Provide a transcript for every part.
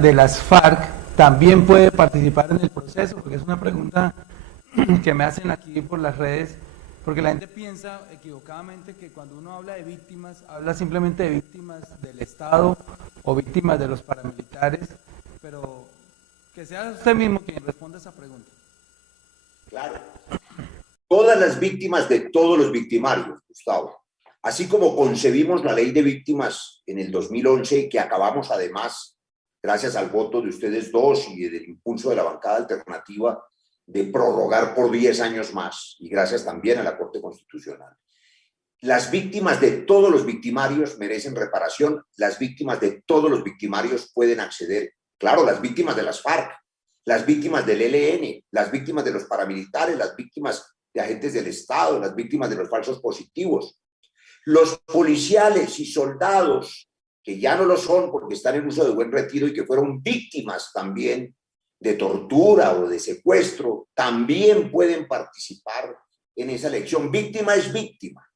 de las FARC también puede participar en el proceso? Porque es una pregunta que me hacen aquí por las redes, porque la gente piensa equivocadamente que cuando uno habla de víctimas, habla simplemente de víctimas del Estado o víctimas de los paramilitares, pero que sea usted mismo quien responda esa pregunta. Claro. Todas las víctimas de todos los victimarios, Gustavo. Así como concebimos la ley de víctimas en el 2011 y que acabamos además, gracias al voto de ustedes dos y del impulso de la bancada alternativa, de prorrogar por 10 años más, y gracias también a la Corte Constitucional. Las víctimas de todos los victimarios merecen reparación, las víctimas de todos los victimarios pueden acceder. Claro, las víctimas de las FARC, las víctimas del ELN, las víctimas de los paramilitares, las víctimas de agentes del Estado, las víctimas de los falsos positivos. Los policiales y soldados, que ya no lo son porque están en uso de buen retiro y que fueron víctimas también de tortura o de secuestro, también pueden participar en esa elección. Víctima es víctima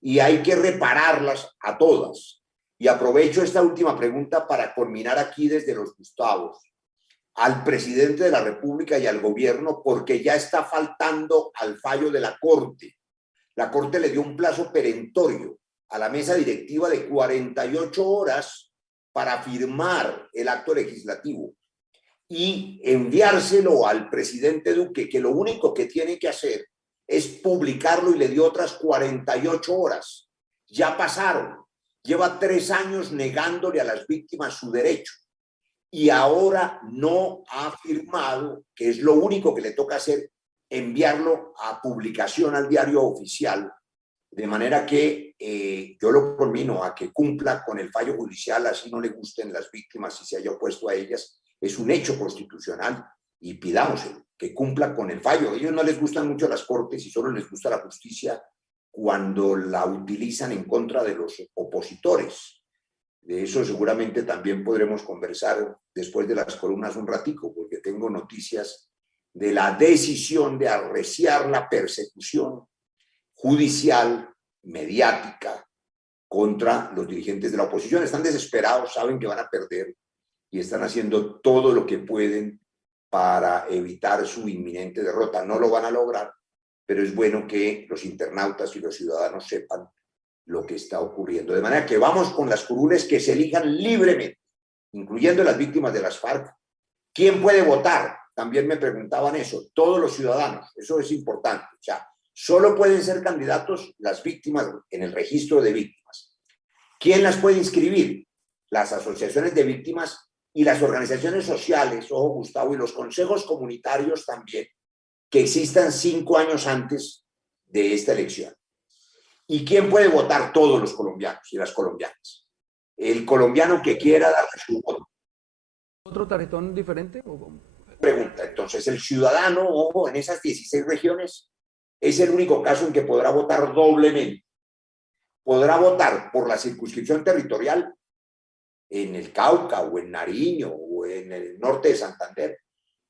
y hay que repararlas a todas. Y aprovecho esta última pregunta para culminar aquí desde los Gustavos al presidente de la República y al gobierno, porque ya está faltando al fallo de la Corte. La Corte le dio un plazo perentorio a la mesa directiva de 48 horas para firmar el acto legislativo y enviárselo al presidente Duque, que lo único que tiene que hacer es publicarlo, y le dio otras 48 horas. Ya pasaron. Lleva 3 años negándole a las víctimas su derecho y ahora no ha firmado, que es lo único que le toca hacer, enviarlo a publicación al diario oficial, de manera que yo lo conmino a que cumpla con el fallo judicial, así no le gusten las víctimas y se haya opuesto a ellas. Es un hecho constitucional y pidámoselo, que cumpla con el fallo. A ellos no les gustan mucho las cortes y solo les gusta la justicia cuando la utilizan en contra de los opositores. De eso seguramente también podremos conversar después de las columnas un ratico, porque tengo noticias de la decisión de arreciar la persecución judicial, mediática, contra los dirigentes de la oposición. Están desesperados, saben que van a perder y están haciendo todo lo que pueden para evitar su inminente derrota. No lo van a lograr, pero es bueno que los internautas y los ciudadanos sepan lo que está ocurriendo. De manera que vamos con las curules que se elijan libremente, incluyendo las víctimas de las FARC. ¿Quién puede votar? También me preguntaban eso. Todos los ciudadanos. Eso es importante. O sea, solo pueden ser candidatos las víctimas en el registro de víctimas. ¿Quién las puede inscribir? Las asociaciones de víctimas y las organizaciones sociales, ojo Gustavo, y los consejos comunitarios también, que existan 5 años antes de esta elección. ¿Y quién puede votar? Todos los colombianos y las colombianas. El colombiano que quiera darle su voto. ¿Otro tarjetón diferente? Pregunta, entonces, el ciudadano, ojo, en esas 16 regiones, es el único caso en que podrá votar doblemente. Podrá votar por la circunscripción territorial en el Cauca o en Nariño o en el norte de Santander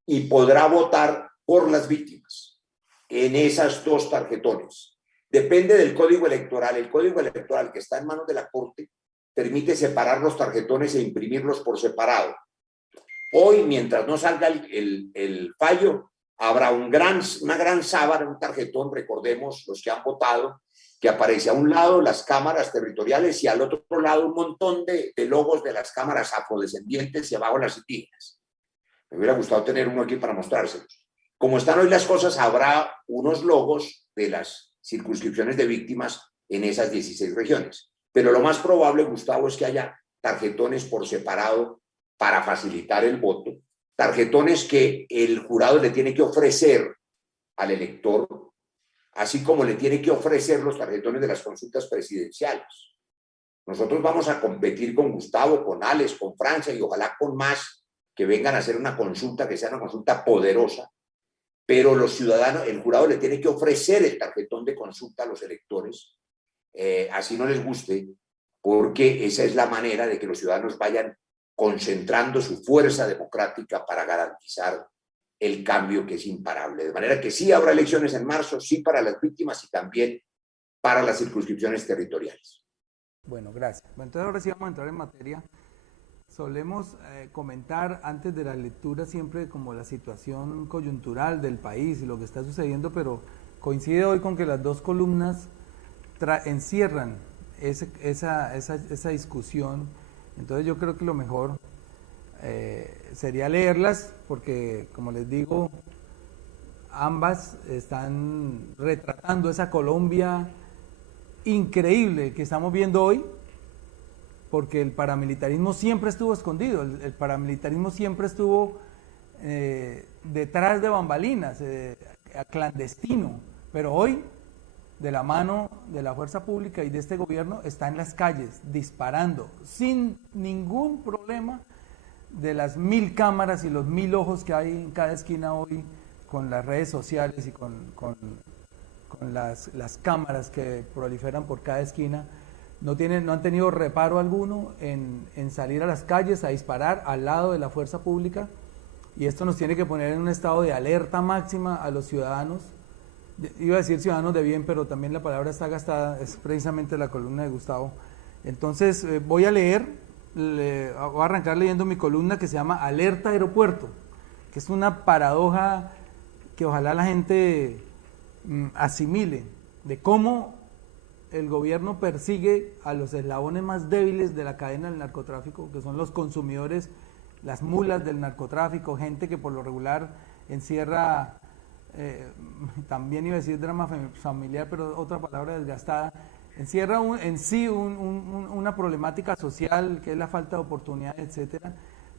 y podrá votar por las víctimas en esas 2 tarjetones. Depende del código electoral. El código electoral que está en manos de la Corte permite separar los tarjetones e imprimirlos por separado. Hoy, mientras no salga el fallo, habrá una gran sábana, un tarjetón, recordemos los que han votado, que aparece a un lado las cámaras territoriales y al otro lado un montón de logos de las cámaras afrodescendientes y abajo las indígenas. Me hubiera gustado tener uno aquí para mostrárselos. Como están hoy las cosas, habrá unos logos de las circunscripciones de víctimas en esas 16 regiones. Pero lo más probable, Gustavo, es que haya tarjetones por separado para facilitar el voto, tarjetones que el jurado le tiene que ofrecer al elector, así como le tiene que ofrecer los tarjetones de las consultas presidenciales. Nosotros vamos a competir con Gustavo, con Alex, con Francia y ojalá con más que vengan a hacer una consulta que sea una consulta poderosa, pero los ciudadanos, el jurado le tiene que ofrecer el tarjetón de consulta a los electores, así no les guste, porque esa es la manera de que los ciudadanos vayan concentrando su fuerza democrática para garantizar el cambio que es imparable. De manera que sí habrá elecciones en marzo, sí para las víctimas y también para las circunscripciones territoriales. Bueno, gracias. Bueno, entonces ahora sí vamos a entrar en materia. solemos comentar antes de la lectura siempre como la situación coyuntural del país y lo que está sucediendo, pero coincide hoy con que las dos columnas encierran esa discusión. Entonces yo creo que lo mejor sería leerlas porque, como les digo, ambas están retratando esa Colombia increíble que estamos viendo hoy, porque el paramilitarismo siempre estuvo escondido, el paramilitarismo siempre estuvo detrás de bambalinas, clandestino, pero hoy, de la mano de la fuerza pública y de este gobierno, está en las calles, disparando, sin ningún problema de las 1000 cámaras y los 1000 ojos que hay en cada esquina hoy, con las redes sociales y con las cámaras que proliferan por cada esquina. No han tenido reparo alguno en salir a las calles a disparar al lado de la fuerza pública, y esto nos tiene que poner en un estado de alerta máxima a los ciudadanos. Iba a decir ciudadanos de bien, pero también la palabra está gastada, es precisamente la columna de Gustavo. Entonces voy a leer, voy a arrancar leyendo mi columna que se llama Alerta Aeropuerto, que es una paradoja que ojalá la gente asimile, de cómo el gobierno persigue a los eslabones más débiles de la cadena del narcotráfico, que son los consumidores, las mulas del narcotráfico, gente que por lo regular encierra, también iba a decir drama familiar, pero otra palabra desgastada, encierra una problemática social que es la falta de oportunidades, etcétera,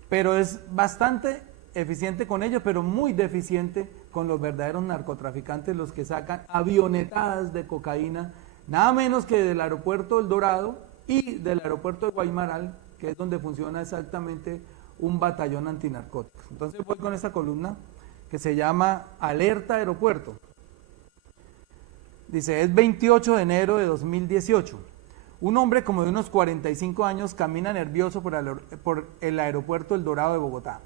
pero es bastante eficiente con ellos, pero muy deficiente con los verdaderos narcotraficantes, los que sacan avionetadas de cocaína, nada menos que del aeropuerto El Dorado y del aeropuerto de Guaymaral, que es donde funciona exactamente un batallón antinarcóticos. Entonces voy con esta columna que se llama Alerta Aeropuerto. Dice, es 28 de enero de 2018. Un hombre como de unos 45 años camina nervioso por el aeropuerto El Dorado de Bogotá.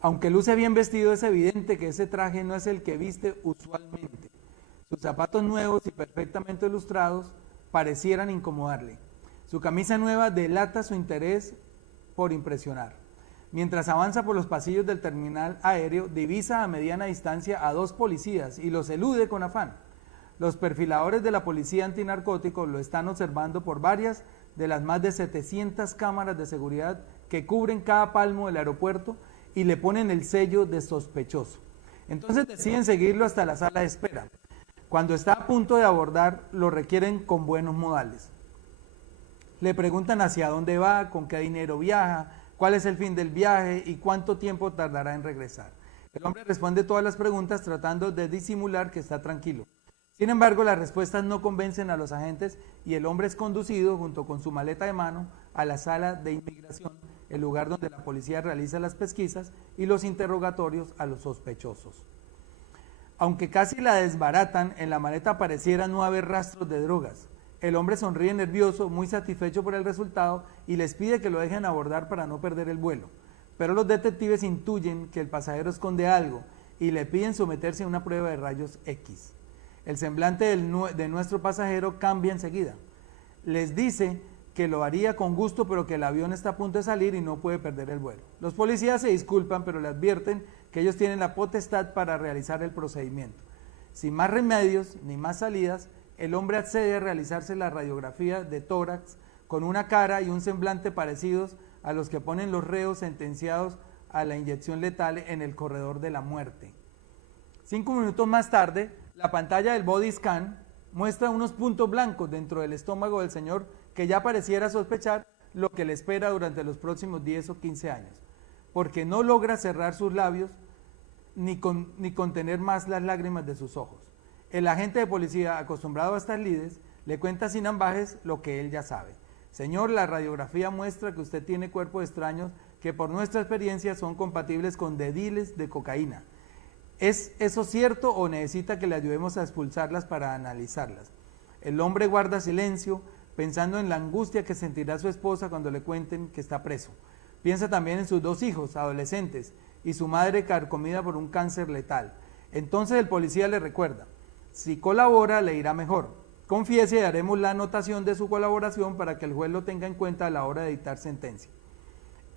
Aunque luce bien vestido, es evidente que ese traje no es el que viste usualmente. Sus zapatos nuevos y perfectamente lustrados parecieran incomodarle. Su camisa nueva delata su interés por impresionar. Mientras avanza por los pasillos del terminal aéreo, divisa a mediana distancia a 2 policías y los elude con afán. Los perfiladores de la policía antinarcóticos lo están observando por varias de las más de 700 cámaras de seguridad que cubren cada palmo del aeropuerto y le ponen el sello de sospechoso. Entonces deciden seguirlo hasta la sala de espera. Cuando está a punto de abordar, lo requieren con buenos modales. Le preguntan hacia dónde va, con qué dinero viaja, cuál es el fin del viaje y cuánto tiempo tardará en regresar. El hombre responde todas las preguntas tratando de disimular que está tranquilo. Sin embargo, las respuestas no convencen a los agentes y el hombre es conducido junto con su maleta de mano a la sala de inmigración, el lugar donde la policía realiza las pesquisas y los interrogatorios a los sospechosos. Aunque casi la desbaratan, en la maleta pareciera no haber rastros de drogas. El hombre sonríe nervioso, muy satisfecho por el resultado, y les pide que lo dejen abordar para no perder el vuelo. Pero los detectives intuyen que el pasajero esconde algo y le piden someterse a una prueba de rayos X. El semblante de nuestro pasajero cambia enseguida. Les dice que lo haría con gusto, pero que el avión está a punto de salir y no puede perder el vuelo. Los policías se disculpan, pero le advierten que ellos tienen la potestad para realizar el procedimiento. Sin más remedios ni más salidas, el hombre accede a realizarse la radiografía de tórax con una cara y un semblante parecidos a los que ponen los reos sentenciados a la inyección letal en el corredor de la muerte. 5 minutos más tarde, la pantalla del body scan muestra unos puntos blancos dentro del estómago del señor que ya pareciera sospechar lo que le espera durante los próximos 10 o 15 años, porque no logra cerrar sus labios ni contener más las lágrimas de sus ojos. El agente de policía, acostumbrado a estas lides, le cuenta sin ambajes lo que él ya sabe. Señor, la radiografía muestra que usted tiene cuerpos extraños que por nuestra experiencia son compatibles con dediles de cocaína. ¿Es eso cierto o necesita que le ayudemos a expulsarlas para analizarlas? El hombre guarda silencio, pensando en la angustia que sentirá su esposa cuando le cuenten que está preso. Piensa también en sus 2 hijos, adolescentes, y su madre carcomida por un cáncer letal. Entonces el policía le recuerda, si colabora le irá mejor. Confiese y haremos la anotación de su colaboración para que el juez lo tenga en cuenta a la hora de dictar sentencia.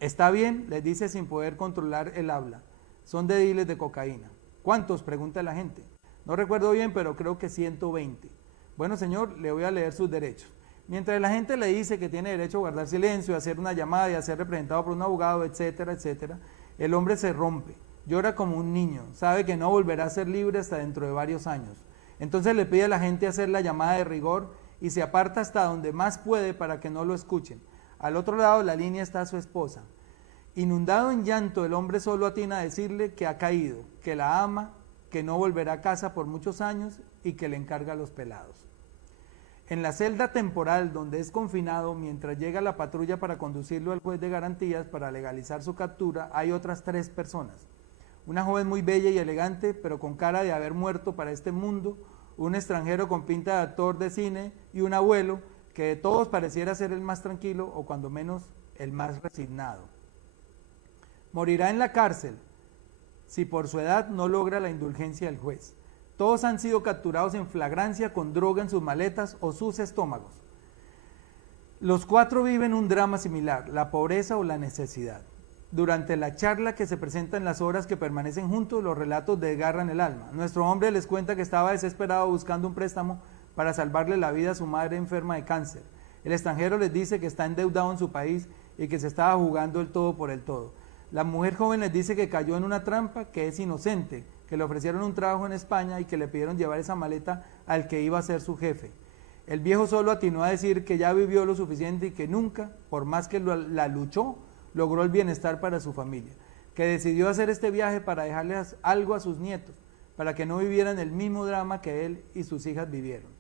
Está bien, les dice sin poder controlar el habla. Son dediles de cocaína. ¿Cuántos?, pregunta la gente. No recuerdo bien, pero creo que 120. Bueno, señor, le voy a leer sus derechos. Mientras la gente le dice que tiene derecho a guardar silencio, a hacer una llamada y a ser representado por un abogado, etcétera, etcétera, el hombre se rompe, llora como un niño, sabe que no volverá a ser libre hasta dentro de varios años. Entonces le pide a la gente hacer la llamada de rigor y se aparta hasta donde más puede para que no lo escuchen. Al otro lado de la línea está su esposa. Inundado en llanto, el hombre solo atina a decirle que ha caído, que la ama, que no volverá a casa por muchos años y que le encarga a los pelados. En la celda temporal donde es confinado, mientras llega la patrulla para conducirlo al juez de garantías para legalizar su captura, hay otras 3 personas. Una joven muy bella y elegante, pero con cara de haber muerto para este mundo, un extranjero con pinta de actor de cine y un abuelo que de todos pareciera ser el más tranquilo o cuando menos el más resignado. Morirá en la cárcel si por su edad no logra la indulgencia del juez. Todos han sido capturados en flagrancia con droga en sus maletas o sus estómagos. Los 4 viven un drama similar, la pobreza o la necesidad. Durante la charla que se presenta en las horas que permanecen juntos, los relatos desgarran el alma. Nuestro hombre les cuenta que estaba desesperado buscando un préstamo para salvarle la vida a su madre enferma de cáncer. El extranjero les dice que está endeudado en su país y que se estaba jugando el todo por el todo. La mujer joven les dice que cayó en una trampa, que es inocente, que le ofrecieron un trabajo en España y que le pidieron llevar esa maleta al que iba a ser su jefe. El viejo solo atinó a decir que ya vivió lo suficiente y que nunca, por más que la luchó, logró el bienestar para su familia, que decidió hacer este viaje para dejarles algo a sus nietos, para que no vivieran el mismo drama que él y sus hijas vivieron.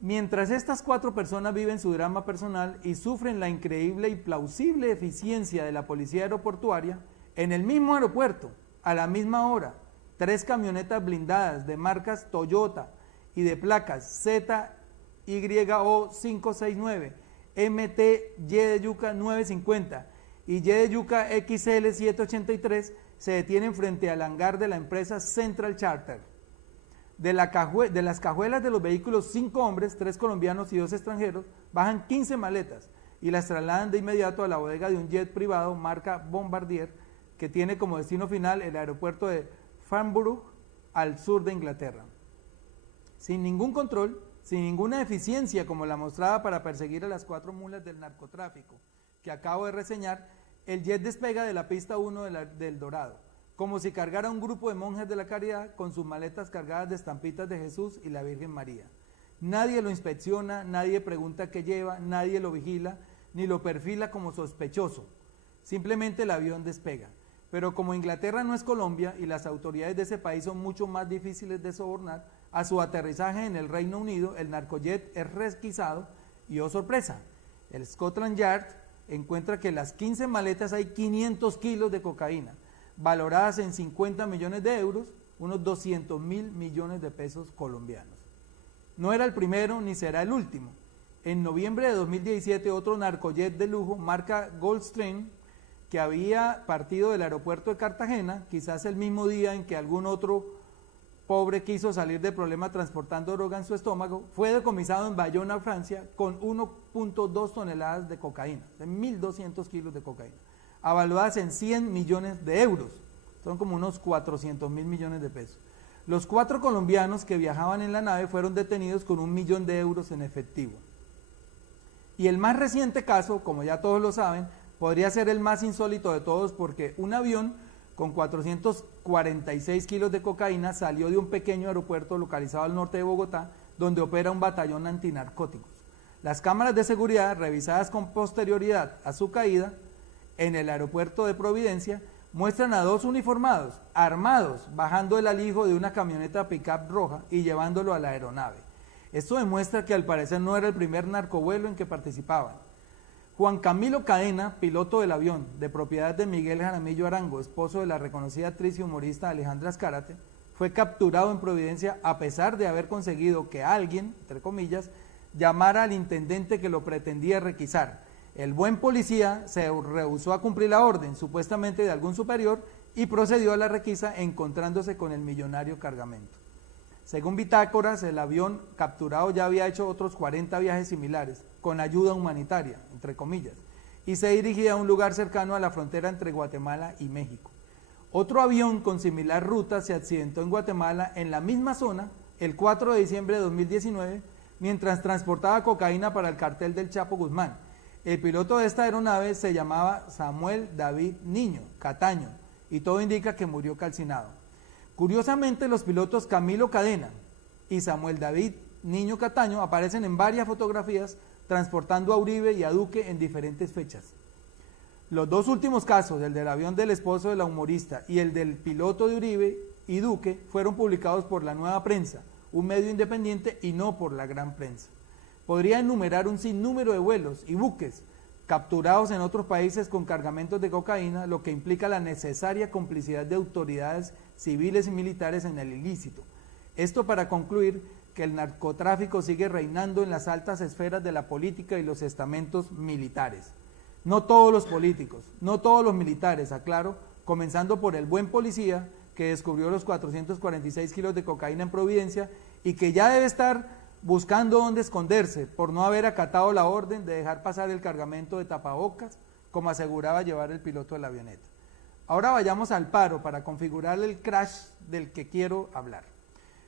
Mientras estas 4 personas viven su drama personal y sufren la increíble y plausible eficiencia de la policía aeroportuaria, en el mismo aeropuerto, a la misma hora, 3 camionetas blindadas de marcas Toyota y de placas ZYO 569, MT Y de Yuca 950 y Y de Yuca XL 783 se detienen frente al hangar de la empresa Central Charter. De las cajuelas de los vehículos, 5 hombres, 3 colombianos y 2 extranjeros, bajan 15 maletas y las trasladan de inmediato a la bodega de un jet privado marca Bombardier, que tiene como destino final el aeropuerto de Farnborough, al sur de Inglaterra. Sin ningún control, sin ninguna eficiencia como la mostrada para perseguir a las 4 mulas del narcotráfico que acabo de reseñar, el jet despega de la pista 1 del Dorado, como si cargara un grupo de monjes de la caridad con sus maletas cargadas de estampitas de Jesús y la Virgen María. Nadie lo inspecciona, nadie pregunta qué lleva, nadie lo vigila, ni lo perfila como sospechoso. Simplemente el avión despega. Pero como Inglaterra no es Colombia y las autoridades de ese país son mucho más difíciles de sobornar, a su aterrizaje en el Reino Unido, el narcojet es requisado y, oh sorpresa, el Scotland Yard encuentra que en las 15 maletas hay 500 kilos de cocaína, valoradas en 50 millones de euros, unos 200.000 millones de pesos colombianos. No era el primero ni será el último. En noviembre de 2017, otro narcojet de lujo, marca Gulfstream, que había partido del aeropuerto de Cartagena, quizás el mismo día en que algún otro pobre quiso salir de problema transportando droga en su estómago, fue decomisado en Bayona, Francia, con 1.2 toneladas de cocaína, de 1.200 kilos de cocaína, avaluadas en 100 millones de euros, son como unos 400.000 millones de pesos. Los 4 colombianos que viajaban en la nave fueron detenidos con 1 millón de euros en efectivo. Y el más reciente caso, como ya todos lo saben, podría ser el más insólito de todos, porque un avión con 446 kilos de cocaína salió de un pequeño aeropuerto localizado al norte de Bogotá, donde opera un batallón antinarcóticos. Las cámaras de seguridad, revisadas con posterioridad a su caída en el aeropuerto de Providencia, muestran a 2 uniformados, armados, bajando el alijo de una camioneta pick-up roja y llevándolo a la aeronave. Esto demuestra que al parecer no era el primer narcovuelo en que participaban. Juan Camilo Cadena, piloto del avión, de propiedad de Miguel Jaramillo Arango, esposo de la reconocida actriz y humorista Alejandra Azcárate, fue capturado en Providencia a pesar de haber conseguido que alguien, entre comillas, llamara al intendente que lo pretendía requisar. El buen policía se rehusó a cumplir la orden, supuestamente de algún superior, y procedió a la requisa encontrándose con el millonario cargamento. Según bitácoras, el avión capturado ya había hecho otros 40 viajes similares, con ayuda humanitaria, entre comillas, y se dirigía a un lugar cercano a la frontera entre Guatemala y México. Otro avión con similar ruta se accidentó en Guatemala en la misma zona el 4 de diciembre de 2019 mientras transportaba cocaína para el cartel del Chapo Guzmán. El piloto de esta aeronave se llamaba Samuel David Niño Cataño y todo indica que murió calcinado. Curiosamente, los pilotos Camilo Cadena y Samuel David Niño Cataño aparecen en varias fotografías transportando a Uribe y a Duque en diferentes fechas. Los dos últimos casos, el del avión del esposo de la humorista y el del piloto de Uribe y Duque, fueron publicados por La Nueva Prensa, un medio independiente, y no por la gran prensa. Podría enumerar un sinnúmero de vuelos y buques capturados en otros países con cargamentos de cocaína, lo que implica la necesaria complicidad de autoridades civiles y militares en el ilícito. Esto para concluir que el narcotráfico sigue reinando en las altas esferas de la política y los estamentos militares. No todos los políticos, no todos los militares, aclaro, comenzando por el buen policía que descubrió los 446 kilos de cocaína en Providencia y que ya debe estar buscando dónde esconderse por no haber acatado la orden de dejar pasar el cargamento de tapabocas, como aseguraba llevar el piloto de la avioneta. Ahora vayamos al paro para configurar el crash del que quiero hablar.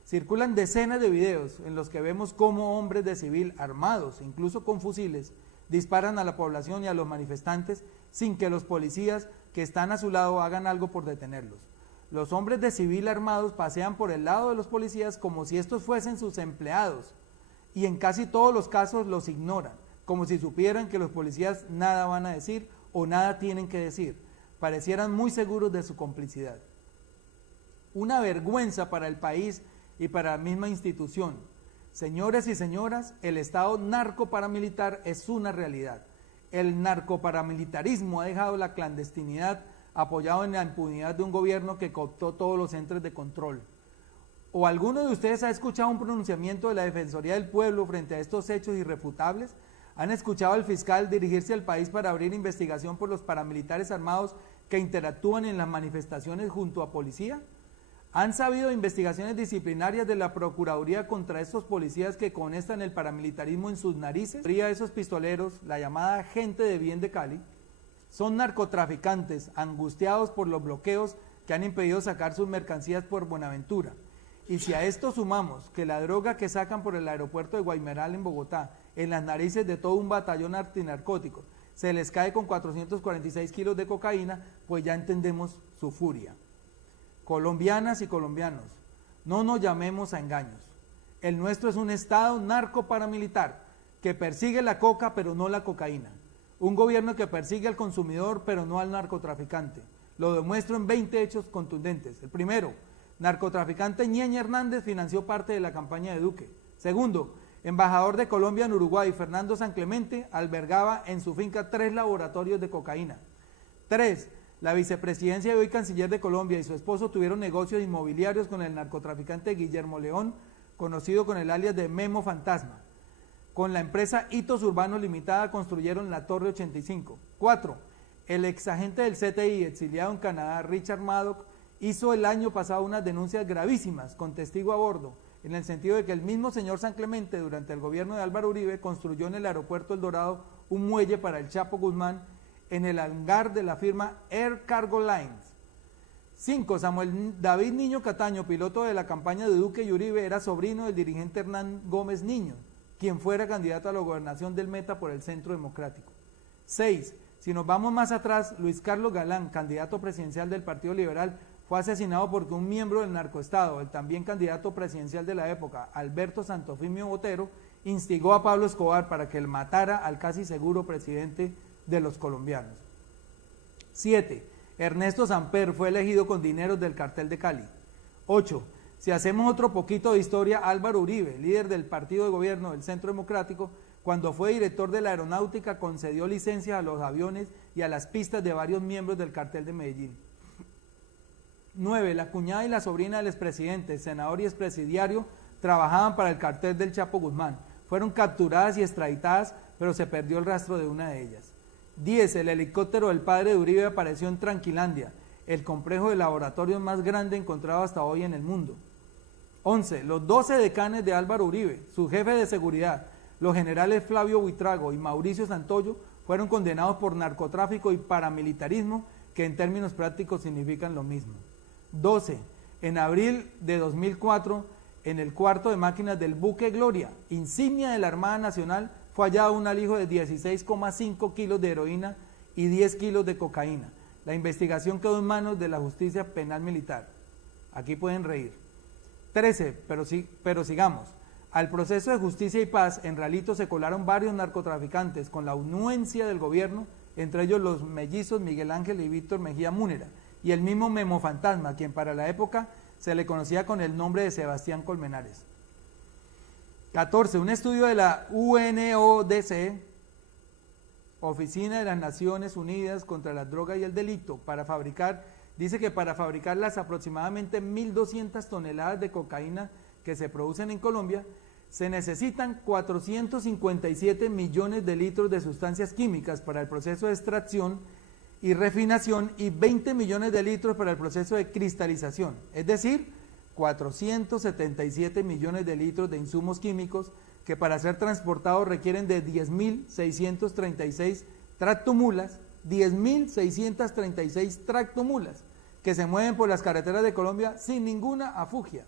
Circulan decenas de videos en los que vemos cómo hombres de civil armados, incluso con fusiles, disparan a la población y a los manifestantes sin que los policías que están a su lado hagan algo por detenerlos. Los hombres de civil armados pasean por el lado de los policías como si estos fuesen sus empleados y en casi todos los casos los ignoran, como si supieran que los policías nada van a decir o nada tienen que decir. Parecieran muy seguros de su complicidad. Una vergüenza para el país y para la misma institución. Señores y señoras, el Estado narcoparamilitar es una realidad. El narcoparamilitarismo ha dejado la clandestinidad apoyado en la impunidad de un gobierno que cooptó todos los entes de control. ¿O alguno de ustedes ha escuchado un pronunciamiento de la Defensoría del Pueblo frente a estos hechos irrefutables? ¿Han escuchado al fiscal dirigirse al país para abrir investigación por los paramilitares armados que interactúan en las manifestaciones junto a policía? ¿Han sabido investigaciones disciplinarias de la Procuraduría contra estos policías que conectan el paramilitarismo en sus narices? Esos pistoleros, la llamada gente de bien de Cali, son narcotraficantes angustiados por los bloqueos que han impedido sacar sus mercancías por Buenaventura. Y si a esto sumamos que la droga que sacan por el aeropuerto de Guaymeral en Bogotá, en las narices de todo un batallón antinarcótico, se les cae con 446 kilos de cocaína, pues ya entendemos su furia. Colombianas y colombianos, no nos llamemos a engaños. El nuestro es un Estado narcoparamilitar que persigue la coca pero no la cocaína. Un gobierno que persigue al consumidor pero no al narcotraficante. Lo demuestro en 20 hechos contundentes. El primero, narcotraficante Ñeñe Hernández financió parte de la campaña de Duque. Segundo, embajador de Colombia en Uruguay, Fernando San Clemente, albergaba en su finca 3 laboratorios de cocaína. 3. La vicepresidencia y hoy canciller de Colombia y su esposo tuvieron negocios inmobiliarios con el narcotraficante Guillermo León, conocido con el alias de Memo Fantasma. Con la empresa Hitos Urbanos Limitada construyeron la Torre 85. 4. El exagente del CTI exiliado en Canadá, Richard Maddock, hizo el año pasado unas denuncias gravísimas con testigo a bordo, en el sentido de que el mismo señor San Clemente, durante el gobierno de Álvaro Uribe, construyó en el aeropuerto El Dorado un muelle para el Chapo Guzmán en el hangar de la firma Air Cargo Lines. 5. Samuel David Niño Cataño, piloto de la campaña de Duque y Uribe, era sobrino del dirigente Hernán Gómez Niño, quien fuera candidato a la gobernación del Meta por el Centro Democrático. 6. Si nos vamos más atrás, Luis Carlos Galán, candidato presidencial del Partido Liberal, fue asesinado porque un miembro del narcoestado, el también candidato presidencial de la época, Alberto Santofimio Botero, instigó a Pablo Escobar para que él matara al casi seguro presidente de los colombianos. 7. Ernesto Samper fue elegido con dineros del cartel de Cali. 8. Si hacemos otro poquito de historia, Álvaro Uribe, líder del partido de gobierno del Centro Democrático, cuando fue director de la aeronáutica, concedió licencias a los aviones y a las pistas de varios miembros del cartel de Medellín. 9. La cuñada y la sobrina del expresidente, senador y expresidiario, trabajaban para el cartel del Chapo Guzmán. Fueron capturadas y extraditadas, pero se perdió el rastro de una de ellas. 10. El helicóptero del padre de Uribe apareció en Tranquilandia, el complejo de laboratorios más grande encontrado hasta hoy en el mundo. 11. Los 12 decanes de Álvaro Uribe, su jefe de seguridad, los generales Flavio Buitrago y Mauricio Santoyo, fueron condenados por narcotráfico y paramilitarismo, que en términos prácticos significan lo mismo. 12. En abril de 2004, en el cuarto de máquinas del buque Gloria, insignia de la Armada Nacional, fue hallado un alijo de 16,5 kilos de heroína y 10 kilos de cocaína. La investigación quedó en manos de la justicia penal militar. Aquí pueden reír. 13. Pero sigamos. Al proceso de justicia y paz, en Ralito se colaron varios narcotraficantes con la anuencia del gobierno, entre ellos los mellizos Miguel Ángel y Víctor Mejía Múnera, y el mismo Memo Fantasma, quien para la época se le conocía con el nombre de Sebastián Colmenares. 14. Un estudio de la UNODC, Oficina de las Naciones Unidas contra la Droga y el Delito, dice que para fabricar las aproximadamente 1.200 toneladas de cocaína que se producen en Colombia, se necesitan 457 millones de litros de sustancias químicas para el proceso de extracción y refinación y 20 millones de litros para el proceso de cristalización, es decir, 477 millones de litros de insumos químicos que para ser transportados requieren de 10.636 tractomulas, 10.636 tractomulas que se mueven por las carreteras de Colombia sin ninguna afugia.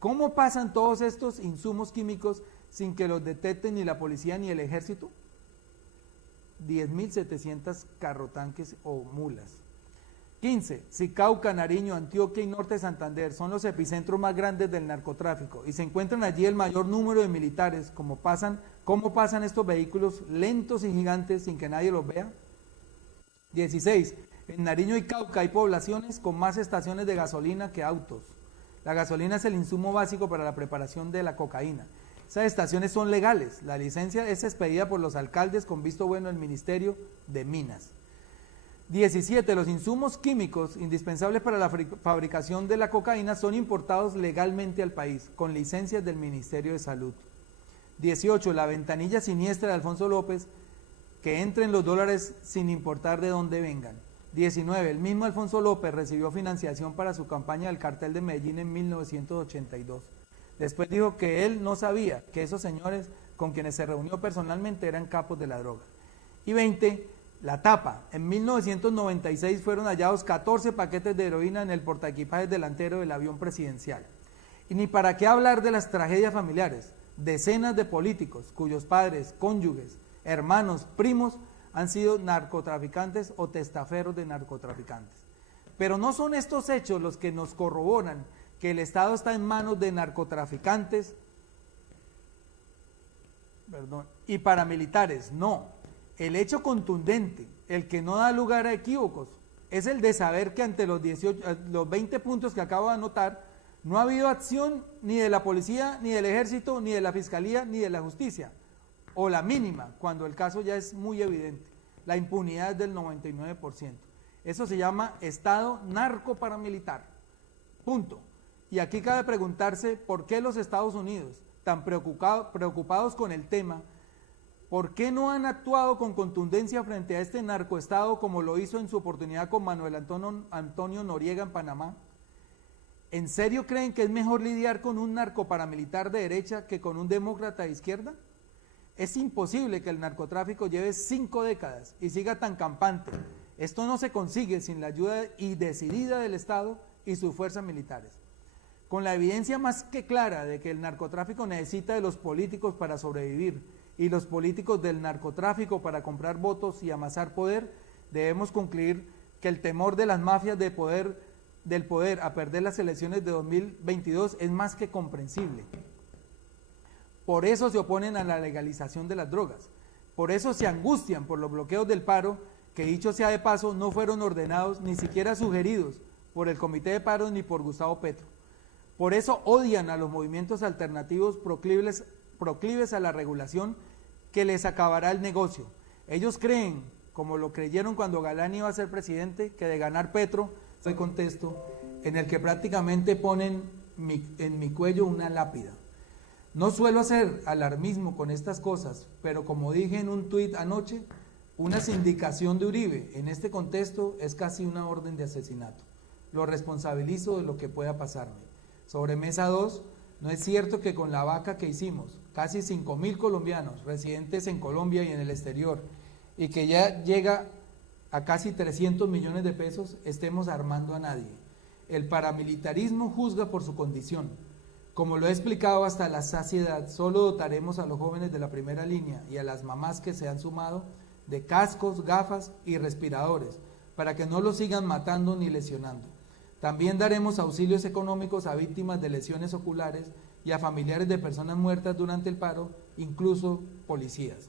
¿Cómo pasan todos estos insumos químicos sin que los detecten ni la policía ni el ejército? 10.700 carrotanques o mulas. 15. Si Cauca, Nariño, Antioquia y Norte de Santander son los epicentros más grandes del narcotráfico y se encuentran allí el mayor número de militares, ¿cómo pasan estos vehículos lentos y gigantes sin que nadie los vea? 16. En Nariño y Cauca hay poblaciones con más estaciones de gasolina que autos. La gasolina es el insumo básico para la preparación de la cocaína. Esas estaciones son legales. La licencia es expedida por los alcaldes con visto bueno del Ministerio de Minas. 17. Los insumos químicos indispensables para la fabricación de la cocaína son importados legalmente al país, con licencias del Ministerio de Salud. 18. La ventanilla siniestra de Alfonso López, que entren los dólares sin importar de dónde vengan. 19. El mismo Alfonso López recibió financiación para su campaña del cartel de Medellín en 1982. Después dijo que él no sabía que esos señores con quienes se reunió personalmente eran capos de la droga. Y 20. La tapa. En 1996 fueron hallados 14 paquetes de heroína en el portaequipajes delantero del avión presidencial. Y ni para qué hablar de las tragedias familiares. Decenas de políticos cuyos padres, cónyuges, hermanos, primos han sido narcotraficantes o testaferros de narcotraficantes. Pero no son estos hechos los que nos corroboran que el Estado está en manos de narcotraficantes y paramilitares, no. El hecho contundente, el que no da lugar a equívocos, es el de saber que ante los 20 puntos que acabo de anotar, no ha habido acción ni de la policía, ni del ejército, ni de la fiscalía, ni de la justicia, o la mínima, cuando el caso ya es muy evidente. La impunidad es del 99%. Eso se llama Estado narcoparamilitar. Punto. Y aquí cabe preguntarse por qué los Estados Unidos, tan preocupados con el tema, ¿por qué no han actuado con contundencia frente a este narcoestado como lo hizo en su oportunidad con Manuel Antonio Noriega en Panamá? ¿En serio creen que es mejor lidiar con un narcoparamilitar de derecha que con un demócrata de izquierda? Es imposible que el narcotráfico lleve 5 décadas y siga tan campante. Esto no se consigue sin la ayuda decidida del Estado y sus fuerzas militares. Con la evidencia más que clara de que el narcotráfico necesita de los políticos para sobrevivir y los políticos del narcotráfico para comprar votos y amasar poder, debemos concluir que el temor de las mafias del poder a perder las elecciones de 2022 es más que comprensible. Por eso se oponen a la legalización de las drogas. Por eso se angustian por los bloqueos del paro, que dicho sea de paso, no fueron ordenados ni siquiera sugeridos por el Comité de Paro ni por Gustavo Petro. Por eso odian a los movimientos alternativos proclives a la regulación, que les acabará el negocio. Ellos creen, como lo creyeron cuando Galán iba a ser presidente, que de ganar Petro, fue contexto en el que prácticamente ponen en mi cuello una lápida. No suelo hacer alarmismo con estas cosas, pero como dije en un tuit anoche, una sindicación de Uribe en este contexto es casi una orden de asesinato. Lo responsabilizo de lo que pueda pasarme. Sobre mesa 2, no es cierto que con la vaca que hicimos, casi 5.000 colombianos residentes en Colombia y en el exterior, y que ya llega a casi 300 millones de pesos, estemos armando a nadie. El paramilitarismo juzga por su condición. Como lo he explicado hasta la saciedad, solo dotaremos a los jóvenes de la primera línea y a las mamás que se han sumado de cascos, gafas y respiradores, para que no los sigan matando ni lesionando. También daremos auxilios económicos a víctimas de lesiones oculares y a familiares de personas muertas durante el paro, incluso policías.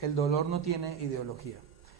El dolor no tiene ideología.